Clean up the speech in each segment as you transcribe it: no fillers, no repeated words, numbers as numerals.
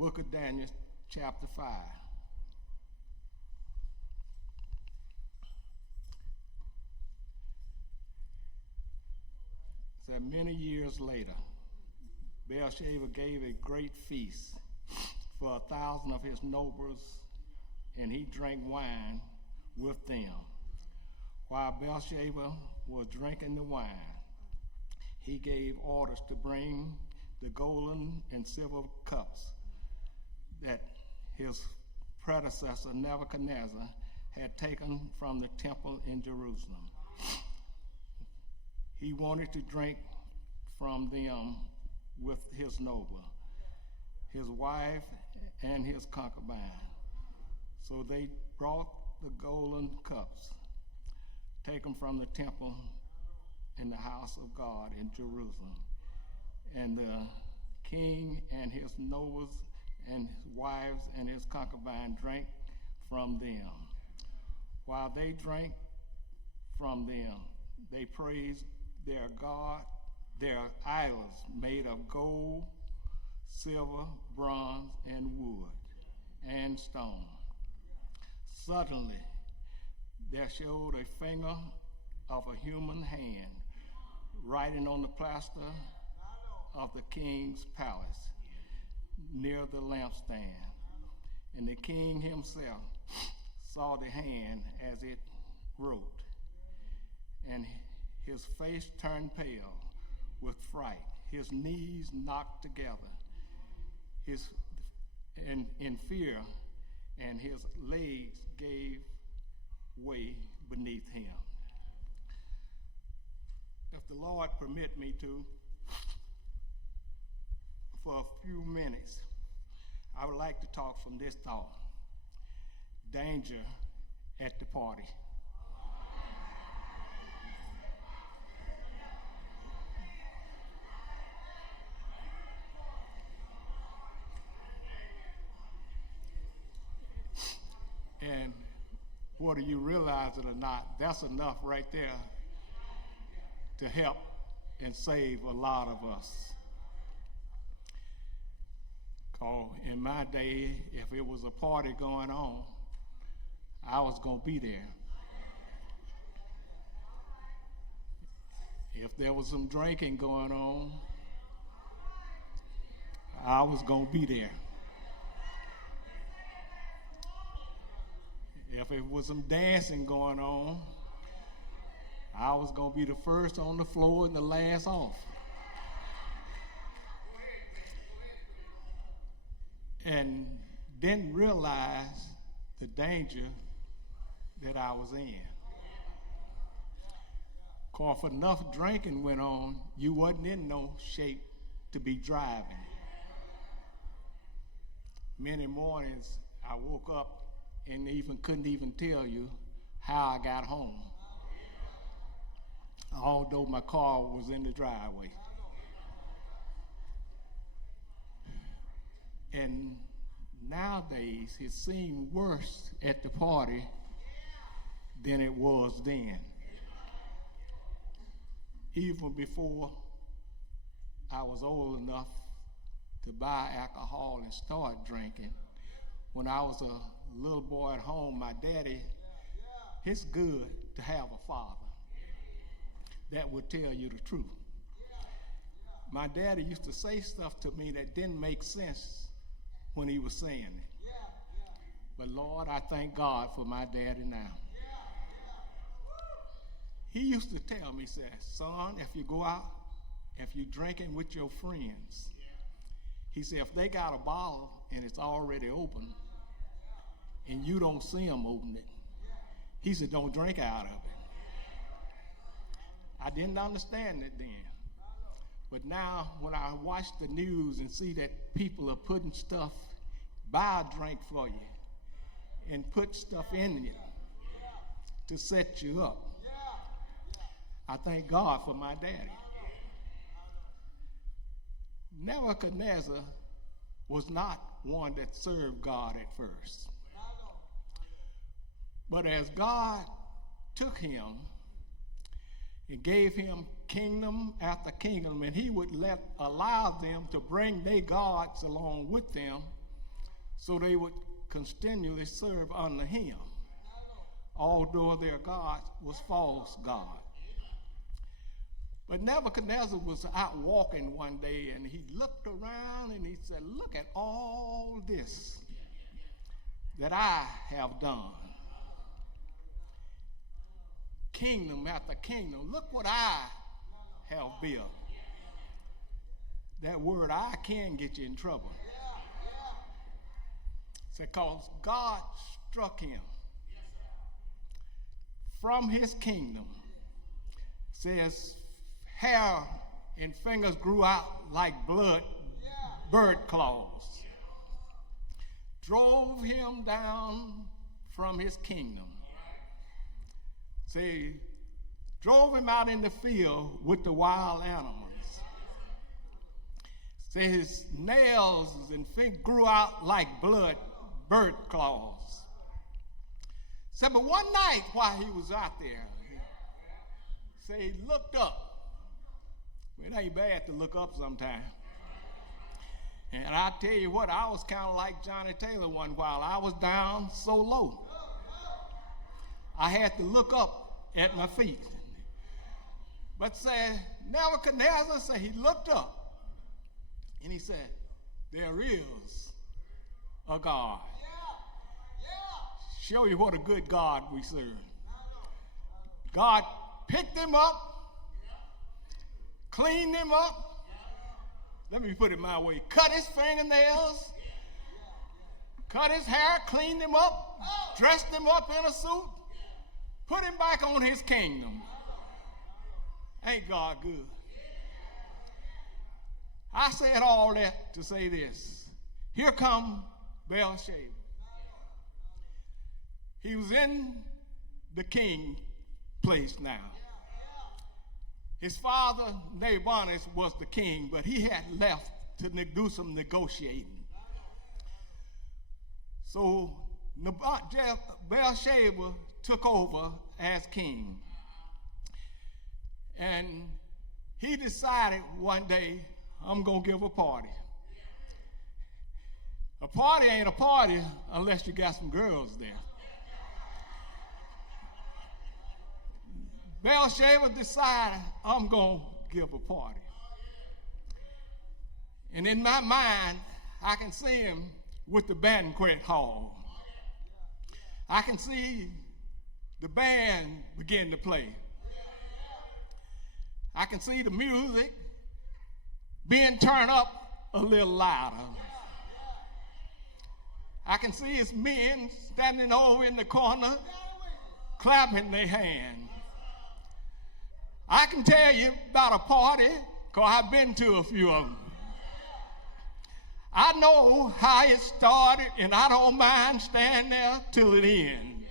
book of Daniel, chapter 5. It said, many years later, Belshazzar gave a great feast for 1,000 of his nobles, and he drank wine with them. While Belshazzar was drinking the wine, he gave orders to bring the golden and silver cups that his predecessor Nebuchadnezzar had taken from the temple in Jerusalem. He wanted to drink from them with his noble, his wife, and his concubine. So they brought the golden cups taken from the temple in the house of God in Jerusalem. And the king and his nobles and his wives and his concubine drank from them. While they drank from them, they praised their God, their idols made of gold, silver, bronze, and wood, and stone. Suddenly, there showed a finger of a human hand writing on the plaster of the king's palace near the lampstand. And the king himself saw the hand as it wrote, and his face turned pale with fright, his knees knocked together, in fear, and his legs gave way beneath him. If the Lord permit me to, for a few minutes, I would like to talk from this thought: danger at the party. And whether you realize it or not, that's enough right there to help and save a lot of us. In my day, if it was a party going on, I was going to be there. If there was some drinking going on, I was going to be there. If it was some dancing going on, I was going to be the first on the floor and the last off. And didn't realize the danger that I was in. Because if enough drinking went on, you wasn't in no shape to be driving. Many mornings I woke up and couldn't even tell you how I got home, although my car was in the driveway. And nowadays, it seemed worse at the party than it was then. Even before I was old enough to buy alcohol and start drinking, when I was a little boy at home, my daddy, it's good to have a father that would tell you the truth. My daddy used to say stuff to me that didn't make sense when he was saying it. But Lord, I thank God for my daddy now. He used to tell me, said, son, if you go out, if you're drinking with your friends, he said, if they got a bottle and it's already open and you don't see them open it, he said, don't drink out of it. I didn't understand it then. But now when I watch the news and see that people are putting stuff, buy a drink for you and put stuff in it to set you up, I thank God for my daddy. Nebuchadnezzar was not one that served God at first. But as God took him and gave him kingdom after kingdom, and he would allow them to bring their gods along with them, so they would continually serve under him, although their God was false God. But Nebuchadnezzar was out walking one day, and he looked around and he said, look at all this that I have done. Kingdom after kingdom. Look what I have built. That word "I" can get you in trouble. It's because God struck him from his kingdom. Says hair and fingers grew out like bird claws. Drove him down from his kingdom. See, drove him out in the field with the wild animals. See, his nails and feet grew out like bird claws. Said, but one night while he was out there, he looked up. It ain't bad to look up sometime. And I tell you what, I was kind of like Johnny Taylor one while. I was down so low. I had to look up at my feet. But said, Nebuchadnezzar said he looked up and he said, there is a God. Show you what a good God we serve. God picked him up, cleaned him up. Let me put it my way. Cut his fingernails, cut his hair, cleaned him up, dressed him up in a suit, put him back on his kingdom. Ain't God good? I said all that to say this. Here come Belshazzar. He was in the king place now. His father, Nabonidus, was the king, but he had left to do some negotiating. So Belshazzar took over as king. And he decided one day, I'm going to give a party. A party ain't a party unless you got some girls there. Belshazzar decided, I'm going to give a party. And in my mind, I can see him with the banquet hall. I can see the band begin to play. I can see the music being turned up a little louder. I can see his men standing over in the corner, clapping their hands. I can tell you about a party, because I've been to a few of them. I know how it started, and I don't mind staying there till it ends.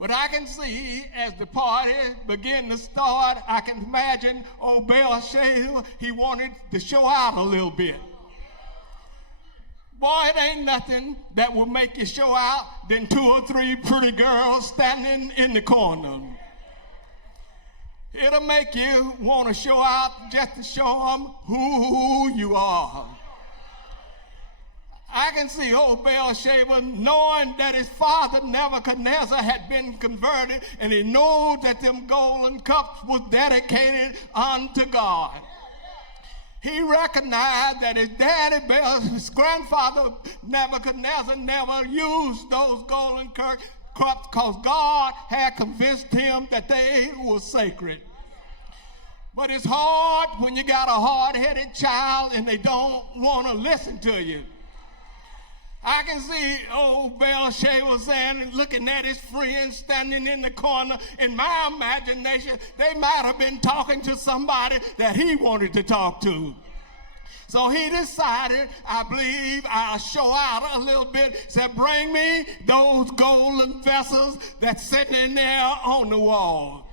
But I can see as the party began to start, I can imagine old Belshazzar, he wanted to show out a little bit. Boy, it ain't nothing that will make you show out than 2 or 3 pretty girls standing in the corner. It'll make you want to show out just to show them who you are. I can see old Belshazzar knowing that his father Nebuchadnezzar had been converted, and he knew that them golden cups was dedicated unto God. He recognized that his daddy, his grandfather Nebuchadnezzar, never used those golden cups because God had convinced him that they were sacred. But it's hard when you got a hard-headed child and they don't want to listen to you. I can see old Belshazzar saying, looking at his friends standing in the corner. In my imagination, they might have been talking to somebody that he wanted to talk to. So he decided, I believe I'll show out a little bit. Said, bring me those golden vessels that's sitting in there on the wall.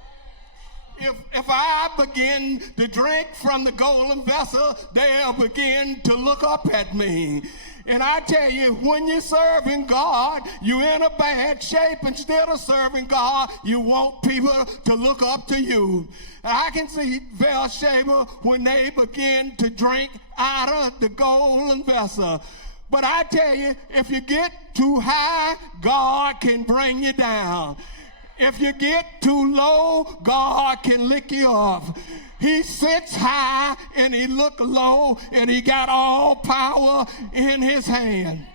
If I begin to drink from the golden vessel, they'll begin to look up at me. And I tell you, when you're serving God, you're in a bad shape. Instead of serving God, you want people to look up to you. I can see Belshazzar when they begin to drink out of the golden vessel. But I tell you, if you get too high, God can bring you down. If you get too low, God can lick you off. He sits high and he look low, and he got all power in his hand.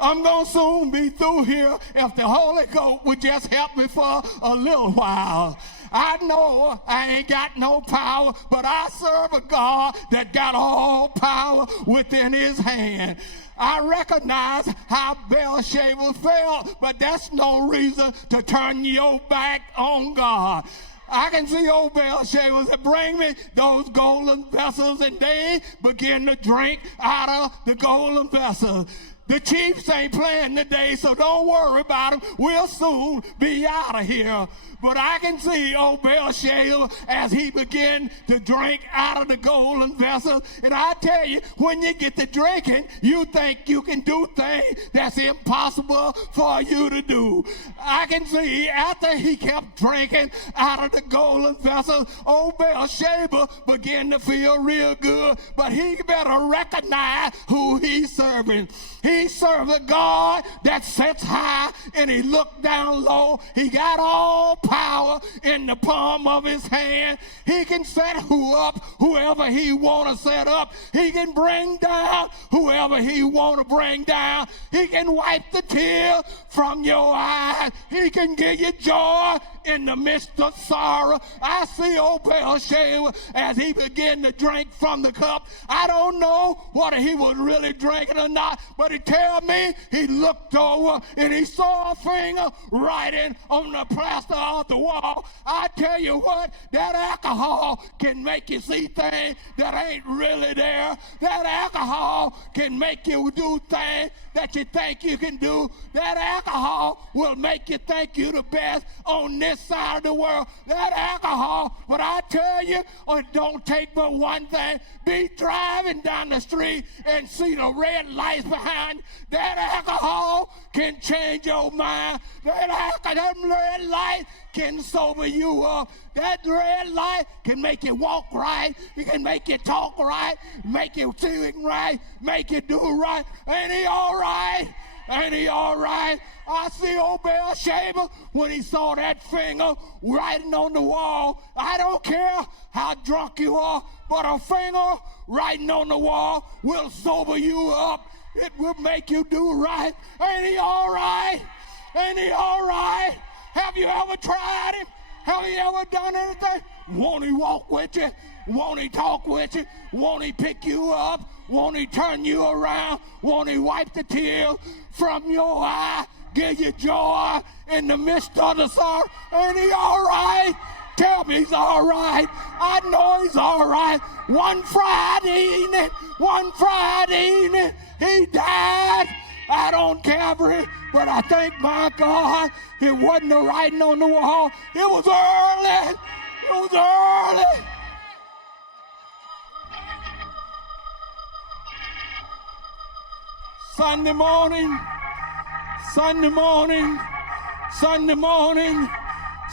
I'm going to soon be through here if the Holy Ghost would just help me for a little while. I know I ain't got no power, but I serve a God that got all power within his hand. I recognize how Belshazzar felt, but that's no reason to turn your back on God. I can see old Belshazzar said, bring me those golden vessels, and they begin to drink out of the golden vessels. The Chiefs ain't playing today, so don't worry about them. We'll soon be out of here. But I can see old Belshazzar as he began to drink out of the golden vessel. And I tell you, when you get to drinking, you think you can do things that's impossible for you to do. I can see after he kept drinking out of the golden vessel, old Belshazzar began to feel real good. But he better recognize who he's serving. He served a God that sits high and he looked down low. He got all power in the palm of his hand. He can set whoever he want to set up. He can bring down whoever he want to bring down. He can wipe the tears from your eyes. He can give you joy in the midst of sorrow. I see old Belshazzar as he began to drink from the cup. I don't know whether he was really drinking or not, but he tell me he looked over and he saw a finger writing on the plaster of the wall. I tell you what, that alcohol can make you see things that ain't really there. That alcohol can make you do things that you think you can do. That alcohol will make you think you're the best on this side of the world. That alcohol, but I tell you, it don't take but one thing. Be driving down the street and see the red lights behind you. That alcohol can change your mind. That red light can sober you up. That red light can make you walk right. It can make you talk right, make you think right, make you do right. Ain't he all right? Ain't he all right? I see old Belshazzar when he saw that finger writing on the wall. I don't care how drunk you are, but a finger writing on the wall will sober you up. It will make you do right. Ain't he all right? Ain't he all right? Have you ever tried him? Have you ever done anything? Won't he walk with you? Won't he talk with you? Won't he pick you up? Won't he turn you around? Won't he wipe the tears from your eye? Give you joy in the midst of the sorrow? Ain't he all right? Tell me he's all right. I know he's all right. One Friday evening, he died out on Calvary. But I thank my God, it wasn't the writing on the wall. It was early. It was early. Sunday morning, Sunday morning, Sunday morning,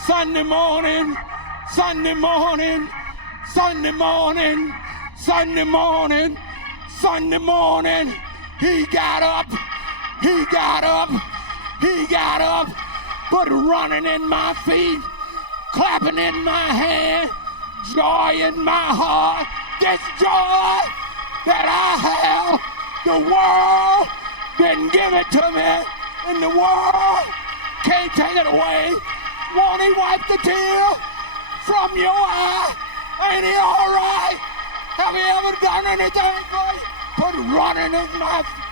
Sunday morning, Sunday morning, Sunday morning, Sunday morning, Sunday morning. He got up, he got up, he got up, put running in my feet, clapping in my hand, joy in my heart. This joy that I have, the world didn't give it to me, and the world can't take it away. Won't he wipe the tear from your eye? Ain't he all right? Have you ever done anything for you? Put running in my feet.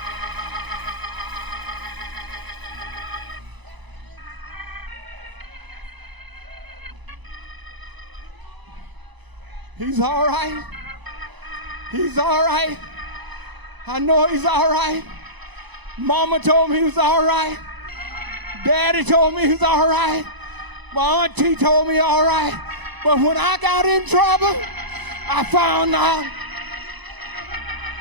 He's all right. He's all right. I know he's all right. Mama told me he was all right. Daddy told me he was all right. My auntie told me all right. But when I got in trouble, I found out